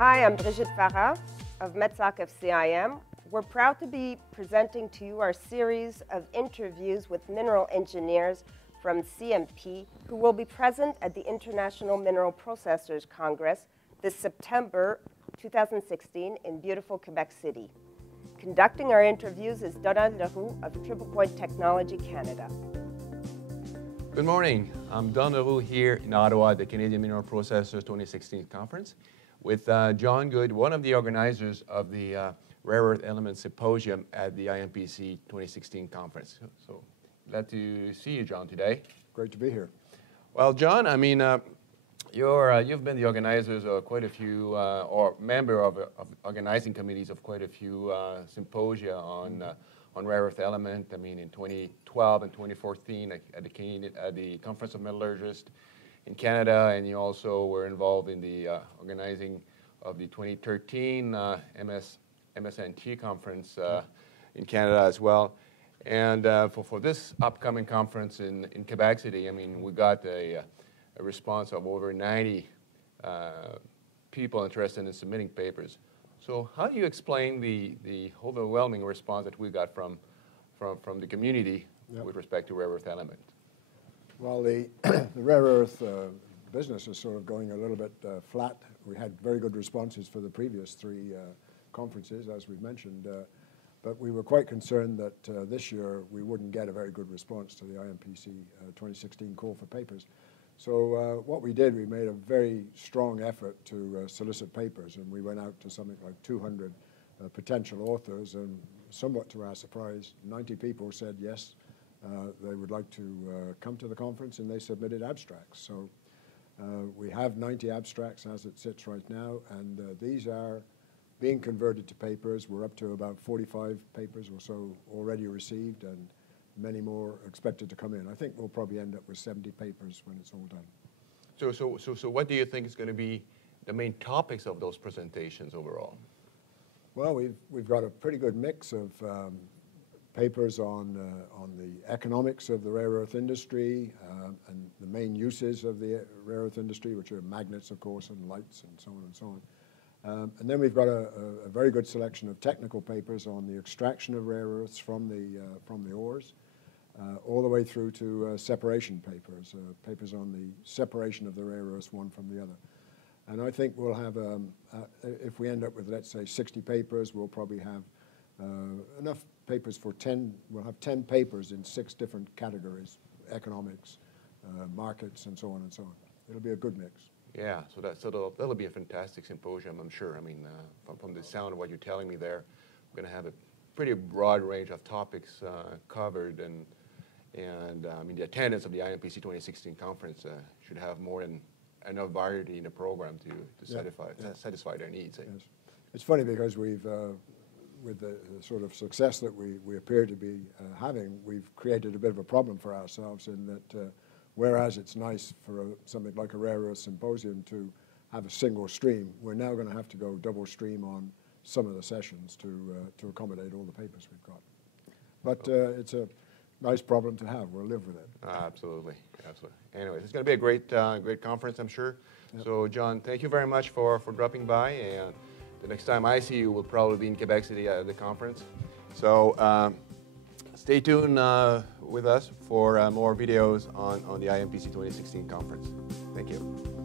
Hi, I'm Brigitte Farah of MetSoc of CIM. We're proud to be presenting to you our series of interviews with mineral engineers from CMP who will be present at the International Mineral Processors Congress this September 2016 in beautiful Quebec City. Conducting our interviews is Leroux of Triple Point Technology Canada. Good morning. I'm Don Leroux here in Ottawa at the Canadian Mineral Processors 2016 conference with John Goode, one of the organizers of the Earth Elements Symposium at the IMPC 2016 conference. So glad to see you, John, today. Great to be here. Well, John, I mean, you've been the organizers of quite a few, or member of organizing committees of quite a few symposia on rare earth element. I mean, in 2012 and 2014 at the Conference of Metallurgists in Canada, and you also were involved in the organizing of the 2013 MSNT conference in Canada as well. And for this upcoming conference in Quebec City, I mean, we got a response of over 90 people interested in submitting papers. So how do you explain the overwhelming response that we got from the community with respect to rare earth element? Well, the rare earth business is sort of going a little bit flat. We had very good responses for the previous three conferences, as we've mentioned, but we were quite concerned that this year we wouldn't get a very good response to the IMPC 2016 call for papers. So what we did, we made a very strong effort to solicit papers, and we went out to something like 200 potential authors, and somewhat to our surprise, 90 people said yes, they would like to come to the conference, and they submitted abstracts. So we have 90 abstracts as it sits right now, and these are being converted to papers. We're up to about 45 papers or so already received, and many more expected to come in. I think we'll probably end up with 70 papers when it's all done. So what do you think is going to be the main topics of those presentations overall? Well, we've got a pretty good mix of papers on the economics of the rare earth industry and the main uses of the rare earth industry, which are magnets, of course, and lights, and so on and so on. And then we've got a very good selection of technical papers on the extraction of rare earths from the ores, all the way through to separation papers, papers on the separation of the rare earths one from the other. And I think we'll have, if we end up with, let's say, 60 papers, we'll probably have enough papers for 10, we'll have 10 papers in 6 different categories: economics, markets, and so on and so on. It'll be a good mix. Yeah, so that'll be a fantastic symposium, I'm sure. I mean, from the sound of what you're telling me there, we're going to have a pretty broad range of topics covered, and I mean, the attendance of the IMPC 2016 conference should have more than enough variety in the program to satisfy their needs. Yes. It's funny because we've, with the sort of success that we appear to be having, we've created a bit of a problem for ourselves in that whereas it's nice for something like a rare earth symposium to have a single stream, we're now going to have to go double stream on some of the sessions to accommodate all the papers we've got. But it's a nice problem to have. We'll live with it. Absolutely, absolutely. Anyways, it's going to be a great conference, I'm sure. Yep. So, John, thank you very much for dropping by, and the next time I see you will probably be in Quebec City at the conference. So stay tuned with us for more videos on the IMPC 2016 conference. Thank you.